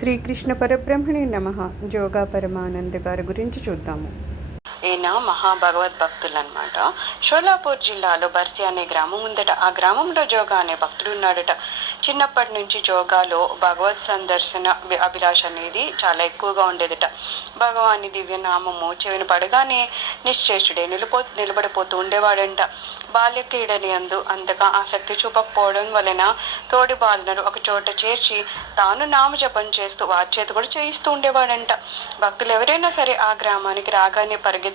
శ్రీకృష్ణ పరబ్రహ్మణే నమః. జోగా పరమానంద గారి గురించి చూద్దాము. ఈయన మహాభగవద్భక్తులు అనమాట. షోలాపూర్ జిల్లాలో బర్సి అనే గ్రామం ఉందట. ఆ గ్రామంలో జోగా అనే భక్తుడు ఉన్నాడట. చిన్నప్పటి నుంచి జోగాలో భగవత్ సందర్శన అభిలాష అనేది చాలా ఎక్కువగా ఉండేదట. భగవాని దివ్య నామము చెవిని పడగానే నిశ్చేషుడే నిలబడిపోతూ ఉండేవాడంట. బాల్య క్రీడని అందు అంతగా ఆసక్తి చూపకపోవడం వలన తోడి బాలులను ఒక చోట చేర్చి తాను నామజపం చేస్తూ వారి చేతి కూడా చేయిస్తూ ఉండేవాడంట. భక్తులు ఎవరైనా సరే ఆ గ్రామానికి రాగానే పరిగెత్తుకుంటూ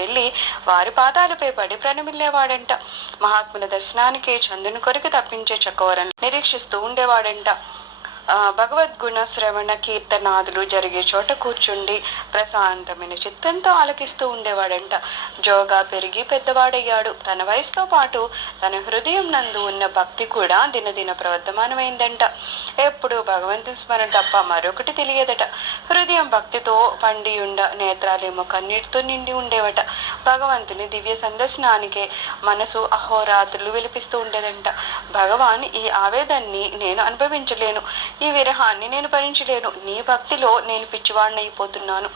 వెళ్ళి వారి పాదాలపై పడి ప్రణమిల్లేవాడంట. మహాత్ముల దర్శనానికి చందుని కొరికి తప్పించే చకోరను నిరీక్షిస్తూ ఉండేవాడంట. భగవద్గుణ శ్రవణ కీర్తనాదులు జరిగే చోట కూర్చుండి ప్రశాంతమైన చిత్తంతో ఆలకిస్తూ ఉండేవాడంట. జోగా పెరిగి పెద్దవాడయ్యాడు. తన వయసుతో పాటు తన హృదయం నందు ఉన్న భక్తి కూడా దినదిన ప్రవర్ధమానమైందంట. ఎప్పుడు భగవంతుని స్మరణ తప్ప మరొకటి తెలియదట. హృదయం భక్తితో పండి ఉండ, నేత్రాలేమో కన్నీటితో నిండి ఉండేవట. భగవంతుని దివ్య సందర్శనానికే మనసు అహోరాత్రులు విలిపిస్తూ ఉండేదంట. భగవాన్, ఈ ఆవేదాన్ని నేను అనుభవించలేను, ఈ విరహాన్ని నేను భరించలేను. నీ భక్తిలో నేను పిచ్చివాడినైపోతున్నాను.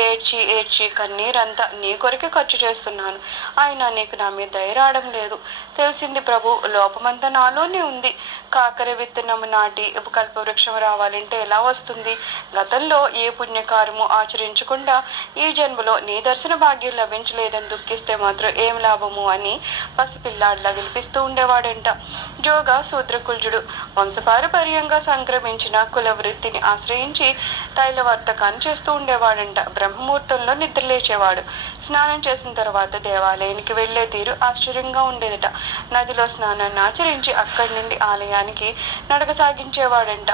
ఏడ్చి ఏడ్చి కన్నీరంతా నీ కొరకే ఖర్చు చేస్తున్నాను. అయినా నీకు నా మీద దయ రావడం లేదు. తెలిసింది ప్రభు, లోపమంతా నాలోనే ఉంది. కాకర విత్తనము నాటి కల్పవృక్షం రావాలంటే ఎలా వస్తుంది? గతంలో ఏ పుణ్యకార్యము ఆచరించకుండా ఈ జన్మలో నీ దర్శన భాగ్యం లభించలేదని దుఃఖిస్తే మాత్రం ఏం లాభము అని పసిపిల్లాడిలా విలిపిస్తూ ఉండేవాడంట. జోగా శూద్రకుల్జుడు. వంశపారపర్యంగా సంక్రమించిన కుల వృత్తిని ఆశ్రయించి తైలవర్తకాన్ని చేస్తూ ఉండేవాడంట. బ్రహ్మముహూర్తంలో నిద్రలేచేవాడు. స్నానం చేసిన తర్వాత దేవాలయానికి వెళ్లే తీరు ఆశ్చర్యంగా ఉండేదట. నదిలో స్నానాన్ని ఆచరించి అక్కడి నుండి ఆలయానికి నడక సాగించేవాడంట.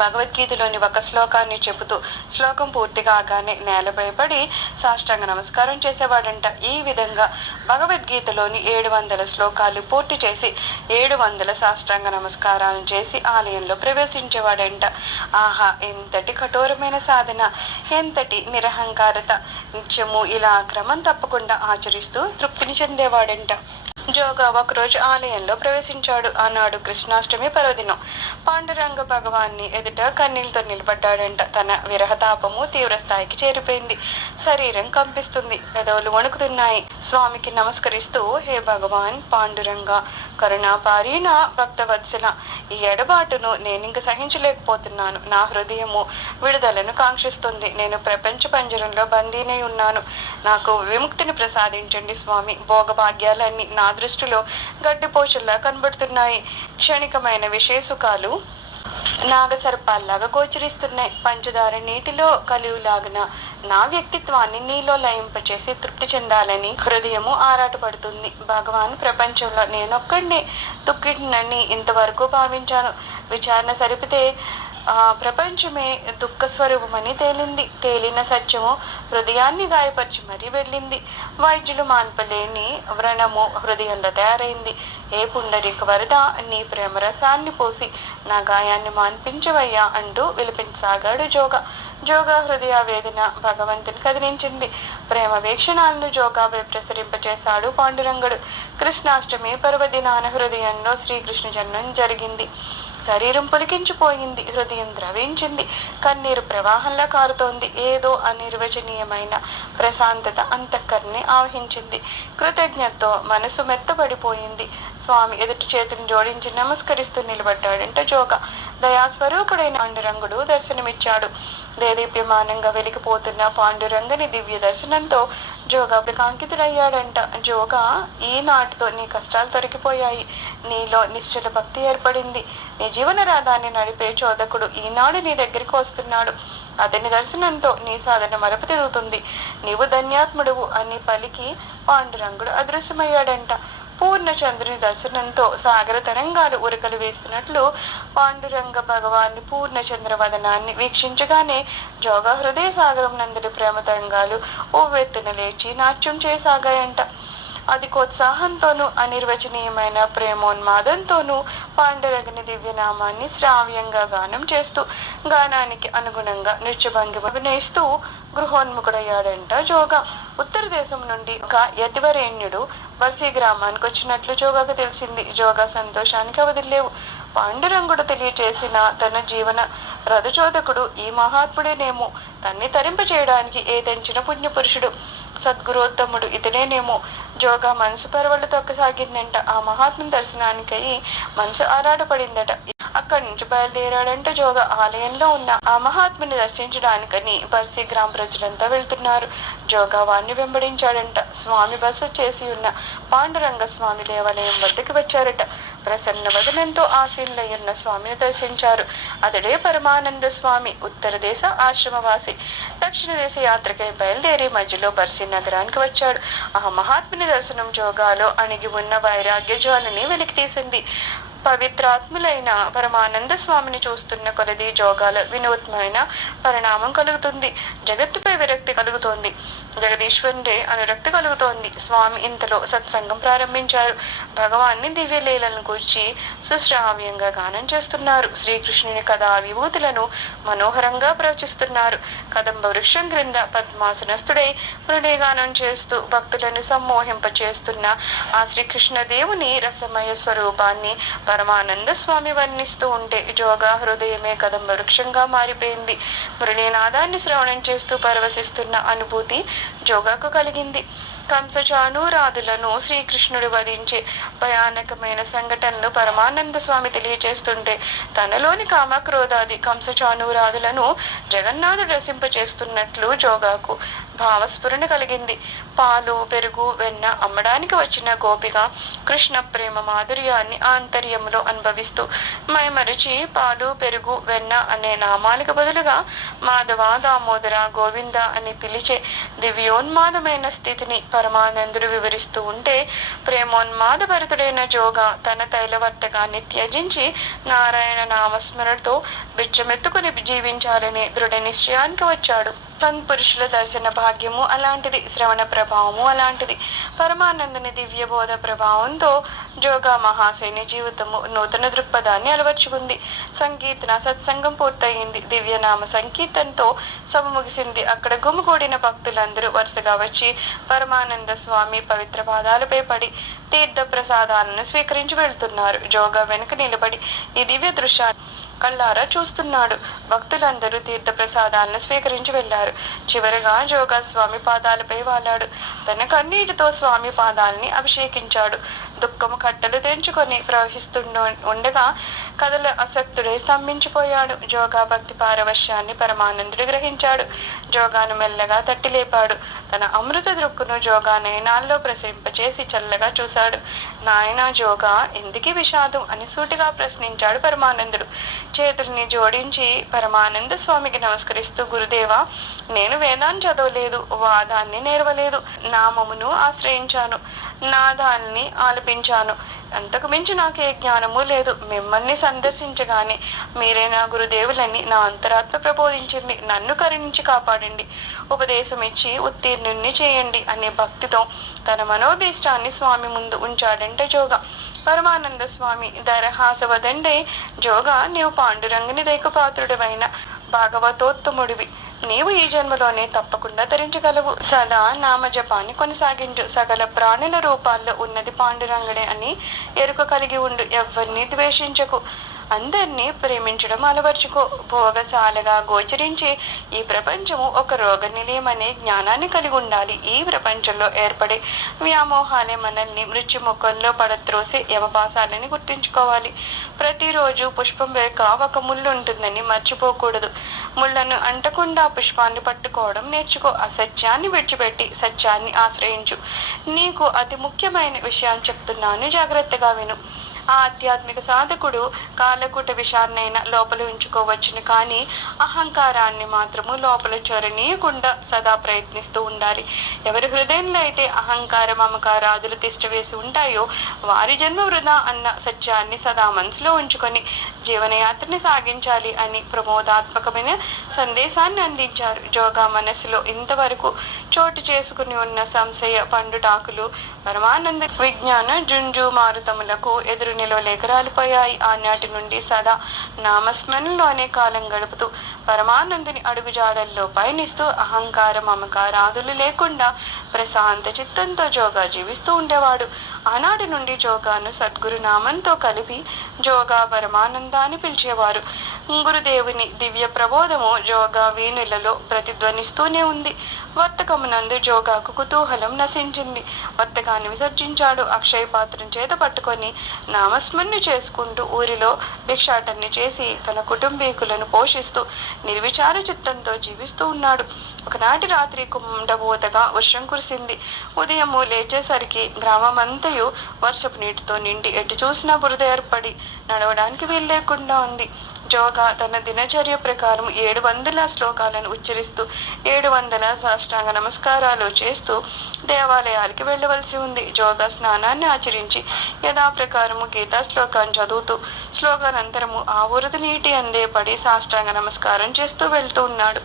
భగవద్గీతలోని ఒక శ్లోకాన్ని చెబుతూ శ్లోకం పూర్తి కాగానే నేలపై పడి సాష్టాంగ నమస్కారం చేసేవాడంట. ఈ విధంగా భగవద్గీతలోని 700 శ్లోకాలు పూర్తి చేసి 700 సాష్టాంగ నమస్కారాలను చేసి ఆలయంలో ప్రవేశించేవాడంట. ఆహా, ఎంతటి కఠోరమైన సాధన, ఎంతటి నిరహంకారత! నిత్యము ఇలా క్రమం తప్పకుండా ఆచరిస్తూ తృప్తిని చెందేవాడంట. జోగా ఒకరోజు ఆలయంలో ప్రవేశించాడు. ఆనాడు కృష్ణాష్టమి పర్వదినం. పాండురంగ భగవాన్ని ఎదుట కన్నీళ్లతో నిలబడ్డాడంట. తన విరహతాపము తీవ్ర స్థాయికి చేరిపోయింది. శరీరం కంపిస్తుంది, పెదవులు వణుకుతున్నాయి. స్వామికి నమస్కరిస్తూ, హే భగవాన్ పాండురంగ, కరుణాపారీణ భక్తవత్సల, ఈ ఎడబాటును నేనింక సహించలేకపోతున్నాను. నా హృదయము విడుదలను కాంక్షిస్తుంది. నేను ప్రపంచ పంజరంలో బందీనై ఉన్నాను. నాకు విముక్తిని ప్రసాదించండి స్వామి. భోగభాగ్యాలన్నీ నా దృష్టిలో గడ్డిపోచల్లా కనబడుతున్నాయి. క్షణికమైన విషయసుఖాలు నాగసర్పాల్లాగా గోచరిస్తున్నాయి. పంచదార నీటిలో కలియులాగిన నా వ్యక్తిత్వాన్ని నీలో లయింపచేసి తృప్తి చెందాలని హృదయము ఆరాటపడుతుంది. భగవాన్, ప్రపంచంలో నేనొక్కడినే దుఃఖినని ఇంతవరకు భావించాను. విచారణ సరిపితే ప్రపంచమే దుఃఖ స్వరూపమని తేలిన సత్యము హృదయాన్ని గాయపరిచి మరీ వెళ్ళింది. వైద్యులు మాన్పలేని వ్రణము హృదయంలో తయారైంది. ఏ పుండరీక వరద, నీ ప్రేమ రసాన్ని పోసి నా గాయాన్ని మాన్పించవయ్యా అంటూ విలిపించసాగాడు జోగా. జోగా హృదయ వేదన భగవంతుని కదిలించింది. ప్రేమ వీక్షణాలను జోగాపై ప్రసరింపచేశాడు పాండురంగుడు. కృష్ణాష్టమి పర్వదినాన హృదయంలో శ్రీకృష్ణ జన్మం జరిగింది. శరీరం పులికించిపోయింది, హృదయం ద్రవించింది, కన్నీరు ప్రవాహంలా కారుతోంది. ఏదో అనిర్వచనీయమైన ప్రశాంతత అంతఃకరణని ఆవహించింది. కృతజ్ఞతతో మనసు మెత్తబడిపోయింది. స్వామి ఎదుటి చేతులను జోడించి నమస్కరిస్తూ నిలబడ్డాడంట జోగా. దయాస్వరూపుడైన పాండురంగుడు దర్శనమిచ్చాడు. దేదీప్యమానంగా వెలికిపోతున్న పాండురంగని దివ్య దర్శనంతో జోగా కాంకితుడయ్యాడంట. జోగా, ఈనాటితో నీ కష్టాలు తొలగిపోయాయి. నీలో నిశ్చల భక్తి ఏర్పడింది. నీ జీవన రథాన్ని నడిపే చోదకుడు ఈనాడు నీ దగ్గరికి వస్తున్నాడు. అతని దర్శనంతో నీ సాధన మరపు తిరుగుతుంది. నీవు ధన్యాత్ముడువు అని పలికి పాండురంగుడు అదృశ్యమయ్యాడంట. పూర్ణ చంద్రుని దర్శనంతో సాగర తరంగాలు ఉరకలు వేస్తున్నట్లు పాండురంగ భగవాన్ని పూర్ణ చంద్రవదనాన్ని వీక్షించగానే జోగా హృదయ సాగరం నందరి ప్రేమ తరంగాలు ఓవెత్తున లేచి నాట్యం చేసాగాయంట. అధికోత్సాహంతోనూ అనిర్వచనీయమైన ప్రేమోన్మాదంతోనూ పాండురంగని దివ్యనామాన్ని శ్రావ్యంగా గానం చేస్తూ గానానికి అనుగుణంగా నృత్యభంగిమ అభినయిస్తూ గృహోన్ముఖుడయ్యాడంట జోగా. ఉత్తర దేశం నుండి ఒక యతివరేణ్యుడు బర్సి గ్రామానికి వచ్చినట్లు జోగాకు తెలిసింది. జోగా సంతోషానికి అవధిలేవు. పాండురంగుడు తెలియచేసిన తన జీవన రథచోదకుడు ఈ మహాత్ముడేనేమో, తన్ని తరింప చేయడానికి ఏదెంచిన పుణ్యపురుషుడు, సద్గురోత్తముడు ఇతడేనేమో. జోగా మనసు పరవళ్ళు తొక్కసాగిందంట. ఆ మహాత్ముని దర్శనానికై మనసు ఆరాటపడిందట. అక్కడి నుంచి బయలుదేరాడంట జోగా. ఆలయంలో ఉన్న ఆ మహాత్ముని దర్శించడానికని బర్సి గ్రామ ప్రజలంతా వెళ్తున్నారు. జోగా వారిని వెంబడించాడంట. స్వామి బస చేసి ఉన్న పాండురంగ స్వామి దేవాలయం వద్దకు వచ్చారట. ప్రసన్న వదనంతో ఆసీనులయ్యున్న స్వామిని దర్శించారు. అతడే పరమానంద స్వామి, ఉత్తర దేశ ఆశ్రమవాసి. దక్షిణ దేశ యాత్రకై బయలుదేరి మధ్యలో బర్సి నగరానికి వచ్చాడు. ఆ మహాత్ముని దర్శనం జోగాలో అణిగి ఉన్న వైరాగ్య జ్వాలని వెలికి తీసింది. పవిత్రాత్ములైన పరమానంద స్వామిని చూస్తున్న కొలది జోగాల వినూత్నమైన పరిణామం కలుగుతుంది. జగత్తుపై విరక్తి కలుగుతోంది. జగదీశ్వరుడే అనురక్తి కలుగుతోంది. స్వామి ఇంతలో సత్సంగం ప్రారంభించారు. భగవాన్ని దివ్యలీలను కూర్చి సుశ్రావ్యంగా గానం చేస్తున్నారు. శ్రీకృష్ణుని కథా విభూతులను మనోహరంగా ప్రవచిస్తున్నారు. కదంబ వృక్షం క్రింద పద్మాసనస్థుడై మృణీగానం చేస్తూ భక్తులను సమ్మోహింపచేస్తున్న ఆ శ్రీకృష్ణ దేవుని రసమయ స్వరూపాన్ని పరమానంద స్వామి వర్ణిస్తూ ఉంటే జోగా హృదయమే కదంబ వృక్షంగా మారిపోయింది. మురళీనాదాన్ని శ్రవణం చేస్తూ పరవశిస్తున్న అనుభూతి జోగాకు కలిగింది. కంసచానూరాదులను శ్రీకృష్ణుడు వధించే భయానకమైన సంఘటనలు పరమానంద స్వామి తెలియచేస్తుంటే తనలోని కామక్రోధాది కంసచానూరాదులను జగన్నాథుడు రసింపచేస్తున్నట్లు జోగాకు భావస్ఫురణ కలిగింది. పాలు, పెరుగు, వెన్న అమ్మడానికి వచ్చిన గోపిక కృష్ణ ప్రేమ మాధుర్యాన్ని ఆంతర్యంలో అనుభవిస్తూ మైమరిచి పాలు, పెరుగు, వెన్న అనే నామాలకు బదులుగా మాధవ, దామోదర, గోవింద అని పిలిచే దివ్యోన్మాదమైన స్థితిని పరమానందుడు వివరిస్తూ ఉంటే ప్రేమోన్మాద భరితుడైన జోగా తన తైలవర్తకాన్ని త్యజించి నారాయణ నామస్మరణతో బిచ్చమెత్తుకుని జీవించాలనే దృఢ నిశ్చయానికి వచ్చాడు. సత్పురుషుల దర్శన భాగ్యము అలాంటిది, శ్రవణ ప్రభావము అలాంటిది. పరమానందుని దివ్య బోధ ప్రభావంతో జోగా మహాశయుని జీవితము నూతన దృక్పథాన్ని అలవర్చుకుంది. సంకీర్తన సత్సంగం పూర్తయింది. దివ్యనామ సంకీర్తనతో సభ ముగిసింది. అక్కడ గుమిగూడిన భక్తులందరూ వరుసగా వచ్చి పరమానంద స్వామి పవిత్ర పాదాలపై పడి తీర్థ ప్రసాదాలను స్వీకరించి వెళ్తున్నారు. జోగా వెనుక నిలబడి ఈ దివ్య దృశ్యాన్ని కళ్ళారా చూస్తున్నాడు. భక్తులందరూ తీర్థ ప్రసాదాలను స్వీకరించి వెళ్లారు. చివరగా జోగా స్వామి పాదాలపై వాలాడు. తన కన్నీటితో స్వామి పాదాలని అభిషేకించాడు. దుఃఖము కట్టలు తెంచుకొని ఉండగా కథల అసక్తుడై స్తంభించిపోయాడు. జోగా భక్తి పారవశ్యాన్ని పరమానందుడు గ్రహించాడు. జోగాను మెల్లగా తట్టి లేపాడు. తన అమృత దృక్కును జోగా నయనాల్లో ప్రసరింపచేసి చల్లగా చూశాడు. నాయనా జోగా, ఎందుకీ విషాదం అని సూటిగా ప్రశ్నించాడు పరమానందుడు. చేతుల్ని జోడించి పరమానంద స్వామికి నమస్కరిస్తూ, గురుదేవా, నేను వేదాన్ని చదవలేదు, వాదాన్ని నేర్వలేదు, నామమును ఆశ్రయించాను, నాదాల్ని ఆలపించాను, అంతకు మించి నాకే జ్ఞానము లేదు. మిమ్మల్ని సందర్శించగానే మీరే నా గురుదేవులని నా అంతరాత్మ ప్రబోధించింది. నన్ను కరుణించి కాపాడండి, ఉపదేశం ఇచ్చి ఉత్తీర్ణుణ్ణి చేయండి అనే భక్తితో తన మనోభీష్టాన్ని స్వామి ముందు ఉంచాడంటే జోగా. పరమానంద స్వామి దరహాసవదండే, జోగా, నీవు పాండురంగుని దైకపాత్రుడవైన భాగవతోత్తముడివి. నీవు ఈ జన్మలోనే తప్పకుండా ధరించగలవు. సదా నామజపాన్ని కొనసాగించు. సకల ప్రాణుల రూపాల్లో ఉన్నది పాండురంగుడే అని ఎరుక కలిగి ఉండు. ఎవరిని ద్వేషించకు. అందరినీ ప్రేమించడం అలవర్చుకో. భోగశాలగా గోచరించే ఈ ప్రపంచము ఒక రోగ నిలయమనే జ్ఞానాన్ని కలిగి ఉండాలి. ఈ ప్రపంచంలో ఏర్పడే వ్యామోహాలే మనల్ని మృత్యుముఖంలో పడత్రోసే యమపాసాలని గుర్తుంచుకోవాలి. ప్రతిరోజు పుష్పం వెనుక ఒక ముళ్ళు ఉంటుందని మర్చిపోకూడదు. ముళ్ళను అంటకుండా పుష్పాన్ని పట్టుకోవడం నేర్చుకో. అసత్యాన్ని విడిచిపెట్టి సత్యాన్ని ఆశ్రయించు. నీకు అతి ముఖ్యమైన విషయం చెప్తున్నాను, జాగ్రత్తగా విను. ఆ ఆధ్యాత్మిక సాధకుడు కాలకూట విషాన్నైనా లోపల ఉంచుకోవచ్చును, కానీ అహంకారాన్ని మాత్రము లోపల చొరనీయకుండా సదా ప్రయత్నిస్తూ ఉండాలి. ఎవరి హృదయంలో అయితే అహంకార మమకారాదులు తిష్టవేసి ఉంటాయో వారి జన్మ వృధా అన్న సత్యాన్ని సదా మనసులో ఉంచుకొని జీవనయాత్రని సాగించాలి అని ప్రమోదాత్మకమైన సందేశాన్ని అందించారు. జోగా మనస్సులో ఇంతవరకు చోటు చేసుకుని ఉన్న సంశయ పండుటాకులు పరమానంద విజ్ఞాన జుంజు మారుతములకు ఎదురు నిలవలేక రాలిపోయాయి. ఆనాటి నుండి సదా నామస్మరణలోనే కాలం గడుపుతూ పరమానందుని అడుగుజాడల్లో పయనిస్తూ అహంకార మమకారాదులు లేకుండా ప్రశాంత చిత్తంతో జోగా జీవిస్తూ ఉండేవాడు. ఆనాటి నుండి జోగాను సద్గురు నామంతో కలిపి జోగా పరమానందాన్ని పిలిచేవారు. గురుదేవుని దివ్య ప్రబోధము జోగా వీణులలో ప్రతిధ్వనిస్తూనే ఉంది. వర్తకమునందు జోగాకు కుతూహలం నశించింది. వర్తకాన్ని విసర్జించాడు. అక్షయ పాత్రం చేత పట్టుకొని నామస్మరణ చేసుకుంటూ ఊరిలో భిక్షాటన్ని చేసి తన కుటుంబీకులను పోషిస్తూ నిర్విచార చిత్తంతో జీవిస్తూ ఉన్నాడు. ఒకనాటి రాత్రి కుండబోతగా వర్షం కురిసింది. ఉదయము లేచేసరికి గ్రామమంతయు వర్షపు నీటితో నిండి ఎటు చూసినా బురద ఏర్పడి నడవడానికి వీలు లేకుండా ఉంది. జోగా తన దినచర్య ప్రకారం 700 శ్లోకాలను ఉచ్చరిస్తూ 700 సాష్టాంగ నమస్కారాలు చేస్తూ దేవాలయాలకి వెళ్ళవలసి ఉంది. జోగా స్నానాన్ని ఆచరించి యథాప్రకారము గీతా శ్లోకాన్ని చదువుతూ శ్లోకానంతరము ఆ వరద నీటి అందే పడి సాష్టాంగ నమస్కారం చేస్తూ వెళ్తూ ఉన్నాడు.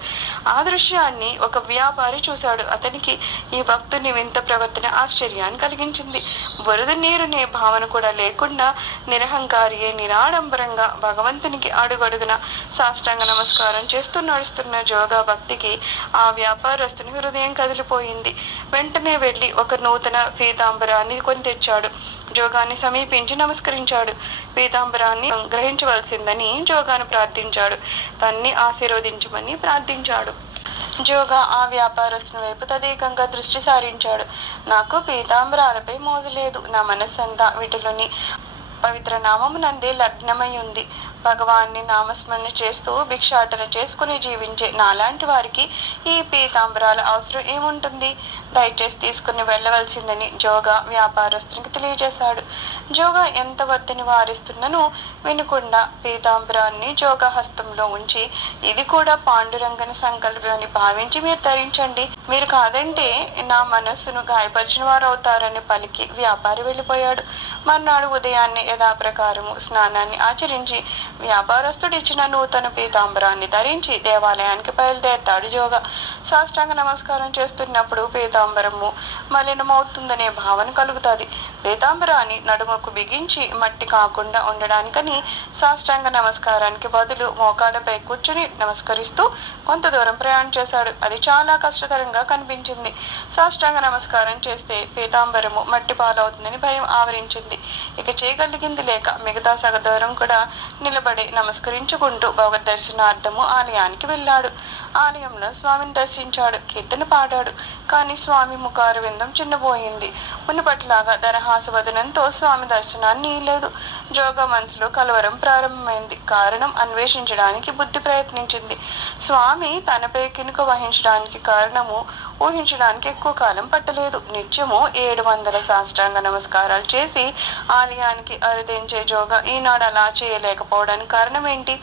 ఆ దృశ్యాన్ని ఒక వ్యాపారి చూశాడు. అతనికి ఈ భక్తుని వింత ప్రవర్తన ఆశ్చర్యాన్ని కలిగించింది. వరద నీరునే భావన కూడా లేకుండా నిరహంకారియే నిరాడంబరంగా భగవంతునికి అడుగడుగున సాష్టాంగ నమస్కారం చేస్తూ నడుస్తున్న జోగా భక్తికి ఆ వ్యాపారస్తుని హృదయం కదిలిపోయింది. వెంటనే వెళ్లి ఒక నూతన పీతాంబరాన్ని కొని తెచ్చాడు. జోగాన్ని సమీపించి నమస్కరించాడు. పీతాంబరాన్ని గ్రహించవలసిందని జోగాను ప్రార్థించాడు. తన్ని ఆశీర్వదించమని ప్రార్థించాడు. జోగా ఆ వ్యాపారస్తుని వైపు తదేకంగా దృష్టి సారించాడు. నాకు పీతాంబరాలపై మోజు లేదు. నా మనస్సంతా వీటిలోని పవిత్ర నామమునందే లగ్నమై ఉంది. భగవాన్ని నామస్మరణ చేస్తూ భిక్షాటన చేసుకుని జీవించే నాలాంటి వారికి ఈ పీతాంబరాల అవసరం ఏముంటుంది? దయచేసి తీసుకుని వెళ్ళవలసిందని జోగా వ్యాపారస్తునికి తెలియజేశాడు. జోగా ఎంత వద్దని వారిస్తున్నను వినకుండా పీతాంబరాన్ని జోగా హస్తంలో ఉంచి, ఇది కూడా పాండురంగని సంకల్పం అని భావించి మీరు ధరించండి. మీరు కాదంటే నా మనస్సును గాయపరిచిన వారు అవుతారని పలికి వ్యాపారి వెళ్ళిపోయాడు. మర్నాడు ఉదయాన్నే యథాప్రకారము స్నానాన్ని ఆచరించి వ్యాపారస్తుడు ఇచ్చిన నూతన పీతాంబరాన్ని ధరించి దేవాలయానికి బయలుదేరతాడు. జోగా సాష్టాంగ నమస్కారం చేస్తున్నప్పుడు పీతాంబరము మలినమవుతుందనే భావన కలుగుతుంది. పీతాంబరాన్ని నడుముకు బిగించి మట్టి కాకుండా ఉండడానికని సాష్టాంగ నమస్కారానికి బదులు మోకాళ్ళపై కూర్చుని నమస్కరిస్తూ కొంత దూరం ప్రయాణం చేశాడు. అది చాలా కష్టతరంగా కనిపించింది. సాష్టాంగ నమస్కారం చేస్తే పీతాంబరము మట్టి పాలవుతుందని భయం ఆవరించింది. ఇక చేయగలిగింది లేక మిగతా సగదూరం కూడా నిలబడి నమస్కరించుకుంటూ భగవద్ దర్శనార్థము ఆలయానికి వెళ్ళాడు. ఆలయంలో స్వామిని దర్శించాడు. కీర్తన పాడాడు. కానీ స్వామి ముఖార విందం చిన్నబోయింది. మునుపట్లాగా దరహాసవదనంతో స్వామి దర్శనాన్ని లేదు. జోగా మనసులో కలవరం ప్రారంభమైంది. కారణం అన్వేషించడానికి బుద్ధి ప్రయత్నించింది. స్వామి తనపై కినుక వహించడానికి కారణము ఊహించడానికి ఎక్కువ కాలం పట్టలేదు. నిత్యము 700 సాష్టాంగ నమస్కారాలు చేసి ఆలయానికి అరుదించే జోగా ఈనాడు అలా చేయలేకపోవడానికి కారణం ఏంటి?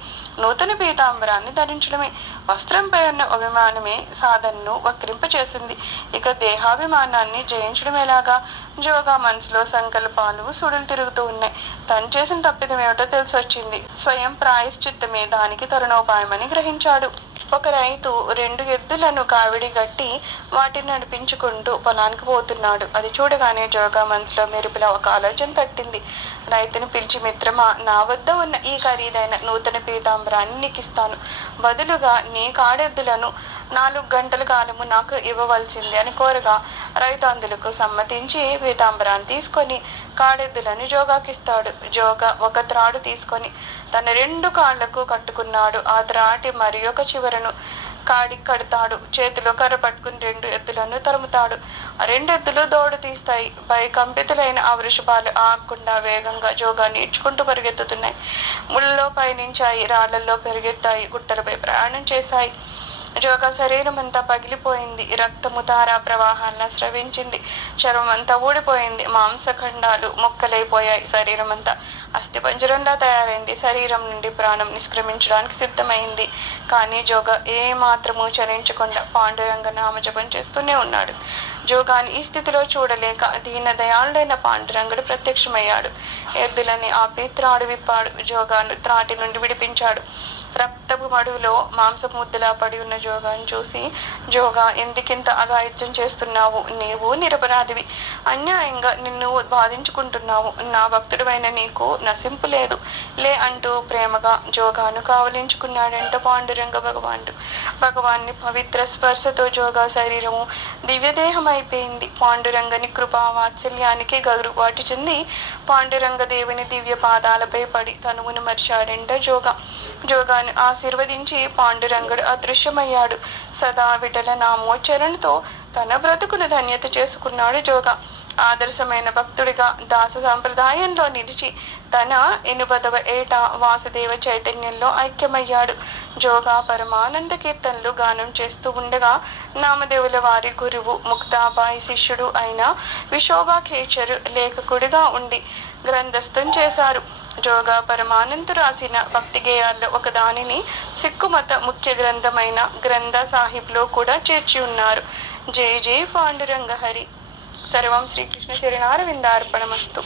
నూతన పీతాంబరాన్ని ధరించడమే. వస్త్రంపై ఉన్న అభిమానమే సాధనను వక్రింపచేసింది. ఇక దేహాభిమానాన్ని జయించడం ఎలాగా? జోగా మనసులో సంకల్పాలు సుడులు తిరుగుతూ ఉన్నాయి. తను చేసిన తప్పిదం ఏమిటో తెలిసి వచ్చింది. స్వయం ప్రాయశ్చిత్తమే దానికి తరుణోపాయమని గ్రహించాడు. ఒక రైతు 2 ఎద్దులను కావిడి గట్టి వాటిని నడిపించుకుంటూ పొలానికి పోతున్నాడు. అది చూడగానే జోగా మనసులో మెరుపులా ఒక ఆలోచన తట్టింది. రైతుని పిలిచి, మిత్రమా, నా వద్ద ఉన్న ఈ ఖరీదైన నూతన పీతాంబరాన్ని నీకు ఇస్తాను. బదులుగా నీ కాడెద్దులను 4 గంటల కాలము నాకు ఇవ్వవలసింది అని కోరగా రైతు అందులకు సమ్మతించి పీతాంబరాన్ని తీసుకొని కాడెద్దులను జోగాకిస్తాడు. జోగా ఒక త్రాడు తీసుకొని తన 2 కాళ్లకు కట్టుకున్నాడు. ఆ త్రాటి మరి ఒక చివరను కాడికి కడతాడు. చేతిలో కర్ర పట్టుకుని 2 ఎద్దులను తరుముతాడు. ఆ 2 ఎద్దులు దౌడు తీస్తాయి. భయకంపితులైన ఆ వృషభాలు ఆగకుండా వేగంగా జోగాన్ని ఈడ్చుకుంటూ పరిగెత్తుతున్నాయి. ముళ్ళలో పయనించాయి, రాళ్లలో పెరిగెత్తాయి, గుట్టలపై ప్రయాణం చేశాయి. జోగా శరీరం అంతా పగిలిపోయింది. రక్తము ధారా ప్రవాహాల్లో స్రవించింది. చర్మం అంతా ఊడిపోయింది. మాంసఖండాలు మొక్కలైపోయాయి. శరీరం అంతా అస్థిపంజరంలా తయారైంది. శరీరం నుండి ప్రాణం నిష్క్రమించడానికి సిద్ధమైంది. కానీ జోగా ఏ మాత్రము చలించకుండా పాండురంగ నామజపం చేస్తూనే ఉన్నాడు. జోగాని ఈ స్థితిలో చూడలేక దీన దయాళుడైన పాండురంగుడు ప్రత్యక్షమయ్యాడు. ఎద్దులని ఆపి త్రాడు విప్పాడు. జోగాను త్రాటి నుండి విడిపించాడు. రక్తపు మడుగులో మాంసపు ముద్దలా పడి ఉన్న జోగాను చూసి, జోగా, ఎందుకింత అఘాయిత్యం చేస్తున్నావు? నీవు నిరపరాధివి. అన్యాయంగా నిన్ను బాధించుకుంటున్నావు. నా భక్తుడివైన నీకు నశింపు లేదు లే అంటూ ప్రేమగా జోగాను కావలించుకున్నాడంట పాండురంగ భగవానుడు. భగవాన్ని పవిత్ర స్పర్శతో జోగా శరీరము దివ్యదేహం అయిపోయింది. పాండురంగని కృపా వాత్సల్యానికి గగురుపాటు చెంది పాండురంగ దేవుని దివ్య పాదాలపై పడి తనువును మర్చాడంట జోగా. జోగాను ఆశీర్వదించి పాండురంగుడు అదృశ్యమయ్యాడు. సదా విఠల నామోచ్చరణతో తన బ్రతుకును ధన్యత చేసుకున్నాడు జోగా. ఆదర్శమైన భక్తుడిగా దాస సంప్రదాయంలో నిలిచి తన 8వ ఏట వాసుదేవ చైతన్యంలో ఐక్యమయ్యాడు. జోగా పరమానంద కీర్తనలు గానం చేస్తూ ఉండగా నామదేవుల వారి గురువు ముక్తాబాయి శిష్యుడు అయిన విశోభాఖేచరు లేఖకుడిగా ఉండి గ్రంథస్థం చేశారు. జోగా పరమానందు రాసిన భక్తి గేయాల్లో ఒక దానిని సిక్కు మత ముఖ్య గ్రంథమైన గ్రంథ సాహిబ్లో కూడా చేర్చి ఉన్నారు. జై జై పాండురంగ హరి. సర్వం శ్రీకృష్ణ చరణారవిందార్పణమస్తు.